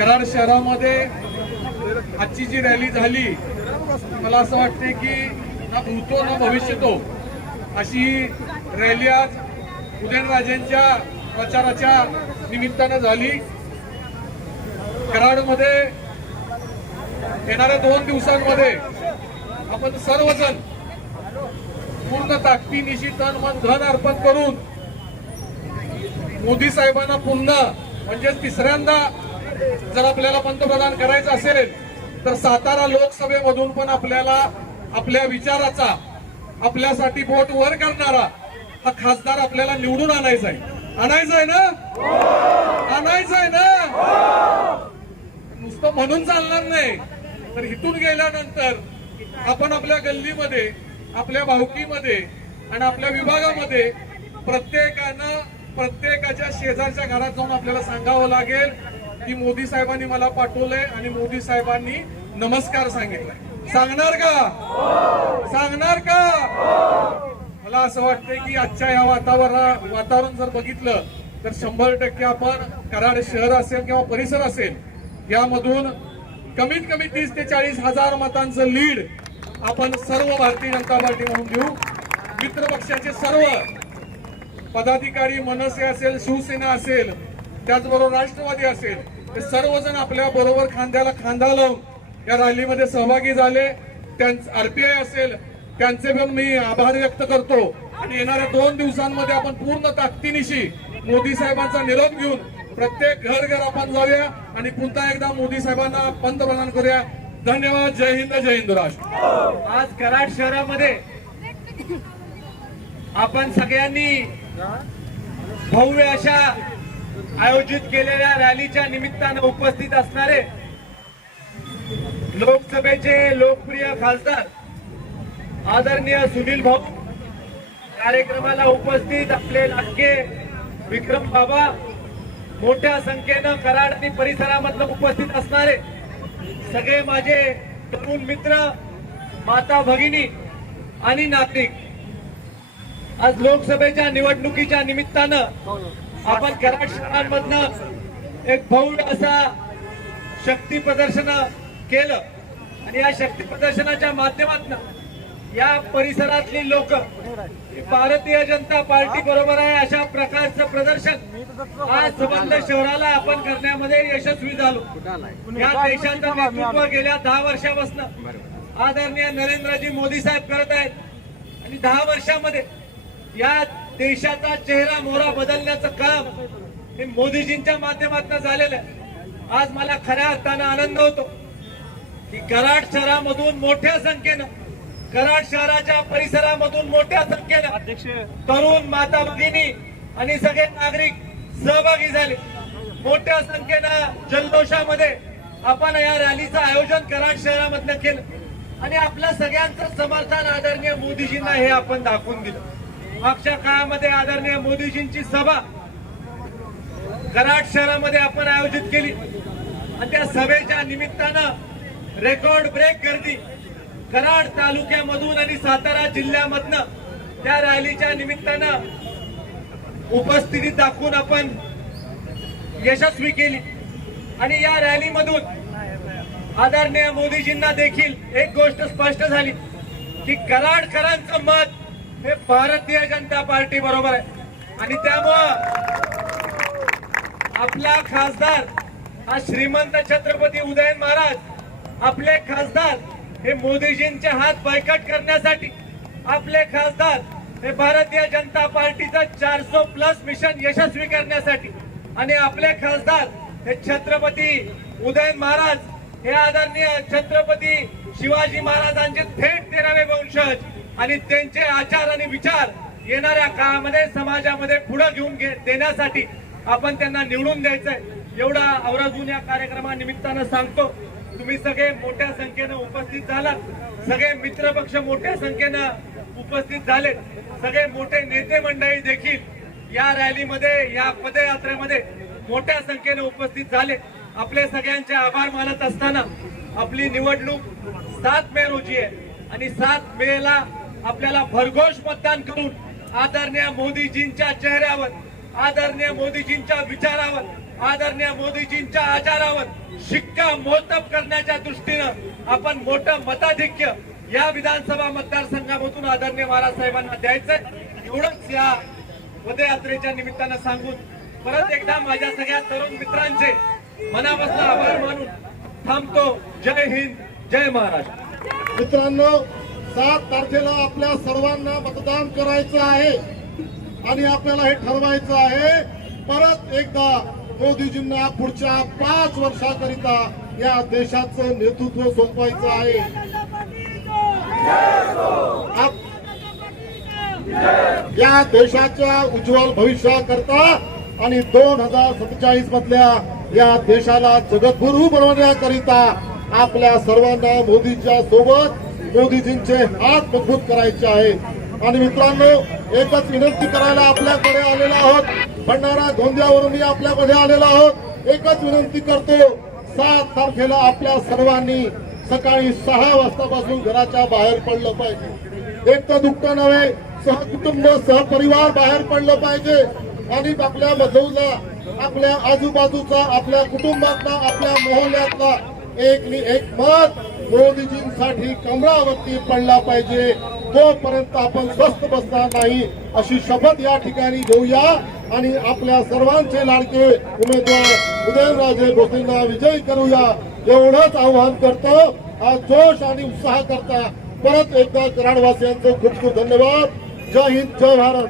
कराड शहरामध्ये आजची जी रॅली झाली मला असं वाटते की ना भूतो ना भविष्यतो अशी रॅली आज उदयनराजेंच्या प्रचाराच्या निमित्तानं झाली. कराडमध्ये येणाऱ्या दोन दिवसांमध्ये आपण सर्वजण पूर्ण ताकदीनिशी तन मन धन अर्पण करून मोदी साहेबांना पुन्हा म्हणजेच तिसऱ्यांदा जर आपल्याला पंतप्रधान करायचं असेल तर सातारा लोकसभेमधून पण आपल्याला आपल्या विचाराचा आपल्यासाठी बोट वर करणारा हा खासदार आपल्याला निवडून आणायचा आहे. आणायचा आहे ना? आणायचा आहे ना? नुसतं म्हणून चालणार नाही तर इथून गेल्यानंतर आपण आपल्या गल्लीमध्ये आपल्या भावकीमध्ये आणि आपल्या विभागामध्ये प्रत्येकानं प्रत्येकाच्या शेजारच्या घरात जाऊन आपल्याला सांगावं लागेल की मोदी साहेबांनी मला पाठवलंय आणि मोदी साहेबांनी नमस्कार सांगितलाय. सांगणार का? सांगणार का? मला असं वाटतंय की आजच्या या वातावरण वातावरण जर बघितलं तर शंभर टक्के आपण कराड शहर असेल किंवा परिसर असेल यामधून कमीत कमी तीस ते चाळीस हजार मतांचं लीड आपण सर्व भारतीय जनता पार्टी म्हणून घेऊ. मित्र पक्षाचे सर्व पदाधिकारी मनसे असेल शिवसेना असेल त्याचबरोबर राष्ट्रवादी असेल हे सर्वजण आपल्या बरोबर खांद्याला खांदा लावून या रॅलीमध्ये सहभागी झाले. त्यांचं आरपीआय असेल त्यांचे पण मी आभार व्यक्त करतो. आणि येणाऱ्या दोन दिवसांमध्ये आपण पूर्ण ताकदीनिशी मोदी साहेबांचा निरोप घेऊन प्रत्येक घर घर आपण जाऊया आणि पुन्हा एकदा मोदी साहेबांना पंतप्रधान करूया. धन्यवाद. जय हिंद जय हिंद राष्ट्र. आज कराड शहरामध्ये आपण सगळ्यांनी भव्य अशा आयोजित केलेल्या रॅलीच्या निमित्तानं उपस्थित असणारे लोकसभेचे लोकप्रिय खासदार आदरणीय सुनील भाऊ कार्यक्रमाला उपस्थित आपले लाडके विक्रम बाबा मोठ्या संख्येनं कराड आणि परिसरामधलं उपस्थित असणारे सगळे माझे तरुण मित्र माता भगिनी आणि नागरिक. आज लोकसभेच्या निवडणुकीच्या निमित्तानं आपण कराड शहरांमधन एक भव्य असा शक्ती प्रदर्शन केलं. आणि या शक्ती प्रदर्शनाच्या माध्यमातून या परिसरातली लोक भारतीय जनता पार्टी बरोबर आहे अशा प्रकारचं प्रदर्शन आज संबंध शहराला आपण करण्यामध्ये यशस्वी झालो. या देशाचं नेतृत्व गेल्या दहा वर्षापासून आदरणीय नरेंद्रजी मोदी साहेब करत आहेत. आणि दहा वर्षामध्ये या देशाचा चेहरा मोहरा बदलण्याचं काम हे मोदीजींच्या माध्यमातून झालेलं आहे. आज मला खऱ्या अर्थानं आनंद होतो की कराड शहरामधून मोठ्या संख्येनं कराड शहराच्या परिसरामधून मोठ्या संख्येनं तरुण माता भगिनी आणि सगळे नागरिक सहभागी झाले. मोठ्या संख्येनं जल्लोषामध्ये आपण या रॅलीचं आयोजन कराड शहरामधनं केलं. आणि आपल्या सगळ्यांचं समर्थन आदरणीय मोदीजींना हे आपण दाखवून दिलं. मागच्या काळामध्ये आदरणीय मोदीजींची सभा कराड शहरामध्ये आपण आयोजित केली. आणि त्या सभेच्या निमित्तानं रेकॉर्ड ब्रेक गर्दी कराड तालुक्यामधून आणि सातारा जिल्ह्यामधनं त्या रॅलीच्या निमित्तानं उपस्थिती दाखवून आपण यशस्वी केली. आणि या रॅलीमधून आदरणीय मोदीजींना देखील एक गोष्ट स्पष्ट झाली की कराडकरांचं मत हे भारतीय जनता पार्टी बरोबर आहे. आणि त्यामुळं आपला खासदार हा श्रीमंत छत्रपती उदयन महाराज आपले खासदार हे मोदीजींचे हात बळकट करण्यासाठी आपले खासदार हे भारतीय जनता पार्टीचं चारसो प्लस मिशन यशस्वी करण्यासाठी आणि आपले खासदार हे छत्रपती उदयन महाराज हे आदरणीय छत्रपती शिवाजी महाराजांचे थेट तेरावे वंशज. आणि त्यांचे आचार आणि विचार येणाऱ्या काळामध्ये समाजामध्ये पुढे घेऊन देण्यासाठी आपण त्यांना निवडून द्यायचंय. एवढा आवर्जून या कार्यक्रमानिमित्तानं सांगतो. तुम्ही सगळे मोठ्या संख्येनं उपस्थित झालात. सगळे मित्रपक्ष मोठ्या संख्येनं उपस्थित झाले सगळे मोठे नेते मंडळी देखील या रॅलीमध्ये या पदयात्रेमध्ये मोठ्या संख्येने उपस्थित झाले. आपले सगळ्यांचे आभार मानत असताना आपली निवडणूक सात मे रोजी आहे. आणि सात मे ला आपल्याला भरघोष मतदान करून आदरणीय मोदीजींच्या चेहऱ्यावर आदरणीय मोदीजींच्या विचारावर आदरणीय मोदीजींच्या आचारावर शिक्का मोतब करण्याच्या दृष्टीनं आपण मोठं मताधिक्य या विधानसभा मतदारसंघामधून आदरणीय महाराज साहेबांना द्यायचंय. एवढंच या पदयात्रेच्या निमित्तानं सांगून परत एकदा माझ्या सगळ्या तरुण मित्रांचे मनापासून आभार मानून थांबतो. जय हिंद जय महाराष्ट्र. मित्रांनो सात तारखेला आपल्या सर्वांना मतदान करायचं आहे. आणि आपल्याला हे ठरवायचं आहे परत एकदा मोदीजींना पुढच्या पाच वर्षाकरिता या देशाचं नेतृत्व सोपवायचं आहे. या देशाच्या उज्ज्वल भविष्याकरता आणि दोन हजार सत्तेचाळीस मधल्या या देशाला जगद्गुरू बनवण्याकरिता आपल्या सर्वांना मोदीच्या सोबत मोदीजींचे हात मजबूत करायचे आहे. आणि मित्रांनो एकच विनंती करायला आपल्याकडे आलेलो आहोत. भंडारा गोंदियावरून आपल्याकडे आलेलो आहोत. एकच विनंती करतो सात तारखेला आपल्या सर्वांनी सकाळी सहा वाजतापासून घराच्या बाहेर पडलं पाहिजे. एक तर दुःख नव्हे सहकुटुंब सहपरिवार बाहेर पडलं पाहिजे. आणि आपल्या मधूला आपल्या आजूबाजूचा आपल्या कुटुंबातला आपल्या मोहल्ल्यातला एक एक मत मोदीजींसाठी कमरावरती पडला पाहिजे. तोपर्यंत आपण स्वस्थ बसणार नाही अशी शपथ या ठिकाणी घेऊया. आणि आपल्या सर्वांचे लाडके उमेदवार उदयनराजे भोसलेंना विजयी करूया. एवढंच आव्हान करतो. हा जोश आणि उत्साह करता परत एकदा कराडवासियांचं खूप खूप धन्यवाद. जय हिंद जय भारत.